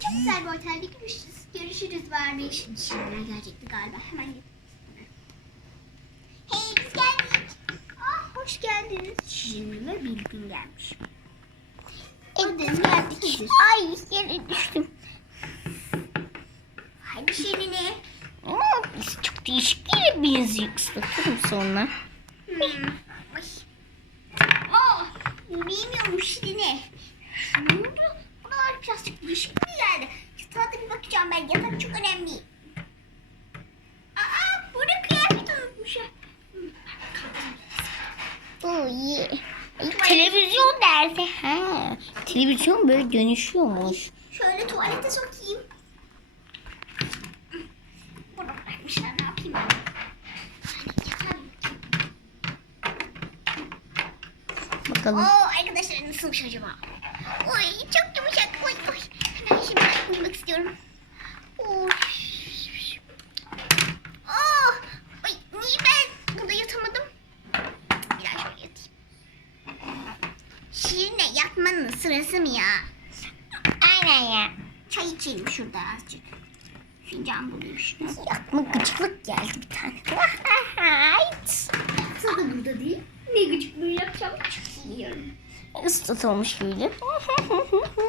çok güzel bir otelde görüşürüz. Görüşürüz Barbie. Şimdi Şirinler gelecekti galiba. Hemen git. Hey biz geldik. Ah hoş geldiniz. Şirin ve Bilgin gelmiş. Evet geldik. Ay yere düştüm. Hadi Şirin'e. Ama biz çok değişik bir yere benziyor. Islatırım sonra. Hmm. Aa, bilmiyorum Şirin'e. Ne oldu? Buralar birazcık değişik bir Yatağa bir bakacağım ben. Yatak çok önemli. Aa, burada kıyafet unutmuşum. Uy. Ay, televizyon derdi. Ha, televizyon böyle dönüşüyormuş. Şöyle tuvalete sokayım. Burada bırakmışlar ne yapayım ben? Bakalım. Oo arkadaşlar nasılmış acaba? Oy çok yumuşak. Oy oy. Hemen şimdi uyumak istiyorum. Oh. Oy niye ben burada yatamadım? Bir daha şöyle yatayım. Şirin'le yatmanın sırası mı ya? Aynen ya. Çay içelim şurada azıcık. Fincan bulayım şunu. Yatma gıcıklık geldi bir tane. Sana da burada değil. Ne gıcıklığı yapacağım çok iyi biliyorum. Islatılmış böyle.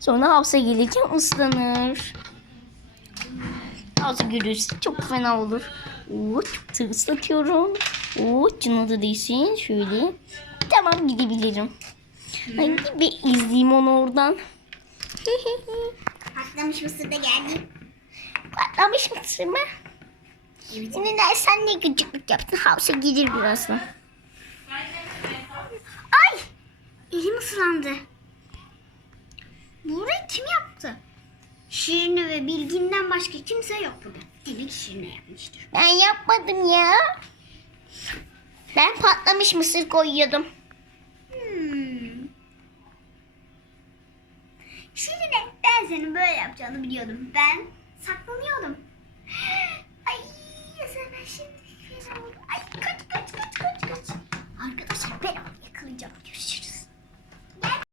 Sonra havza gelirken ıslanır. Havza görürse çok fena olur. Oo, çok da ıslatıyorum. Oo, canı da değsin. Şöyle. Tamam gidebilirim. Hadi bir izleyeyim onu oradan. Patlamış mısır da geldi. Patlamış mısır mı? Evet. Yine dersen ne gıcıklık yaptın. Havza gelir birazdan. Ay! Elim ıslandı. Burayı kim yaptı? Şirine ve Bilgin'den başka kimse yok burada. Demek Şirine yapmıştır. Ben yapmadım ya. Ben patlamış mısır koyuyordum. Hmm. Şirine ben senin böyle yapacağını biliyordum. Ben saklanıyordum.